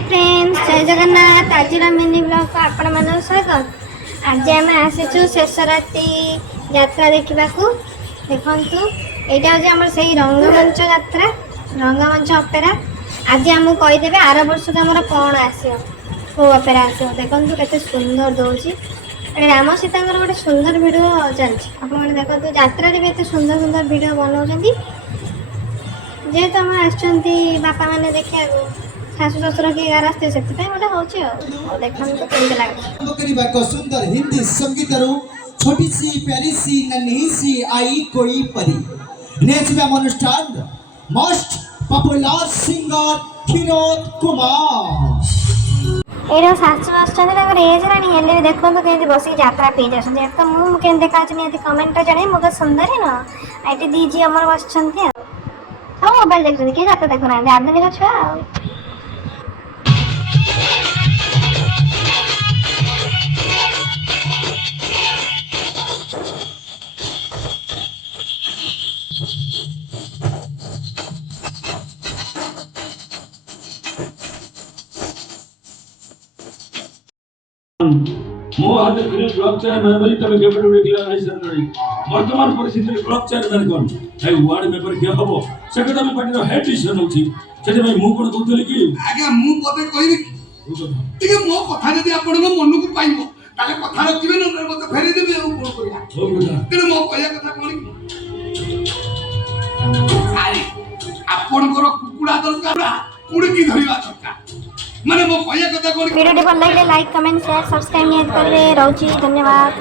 Friends जय जगन्नाथ आज mini blog को आपण मान स्वागत। आज आम आसीचु शेष राति यात्रा देखा देखु यहाँ हूँ आम से रंगमंच यात्रा रंगमंच अपेरा। आज आमको कहीदेवे आर वर्ष आमर कौन आसो कौ अपेरा आसो देखो केते सुंदर दौर राम सीता गोटे सुंदर भिडियो चलती आप देखो यात्रा भी एत सुंदर सुंदर भिडियो बनाऊँ जेहेतु आम आसपा मैंने देखा शाशु शशुर किए गार आसते से गोटे हूँ देखो केमती लगे सुंदर हिंदी संगीत छोटी सी प्यारी सी नन्ही सी आई कोई परी नेचुरल अनुष्ठान most popular singer Vinod Kumar ये शाशु आसर एज राणी भी देखो कमी बस यात्रा पे जाती तो मुझे देखा कमेंट जन मुझे सुंदर है ना ये दीजी अमर बस मोबाइल देखते किए यात्रा देखुना आधुनिक छुआ मो हाथ ब्लॉक चेयरमैन बनी तब केवल देखला नहीं सर नहीं वर्तमान परिस्थिति ब्लॉक चेयरमैन कोन ए वार्ड मेंबर के हबो सेक्रेटरी में पार्टी रो हेड डिसीजन होची सेते भाई मु कोन कहतले कि आगे मु पते कहबी कि ठीक है मो कथा जदी आपण मन को पाइबो ताले कथा रखिबे न मते फेरि देबे ओ कोन करिया हो बेटा तेरे मो कहया कथा कोन अरे आपण को कुकुड़ा दरकार कुड़की धरिबा दरकार माने मो कहया कथा कोन वीडियो भल लगे लाइक कमेंट शेयर सब्सक्राइब नहीं करेंगे रोची धन्यवाद।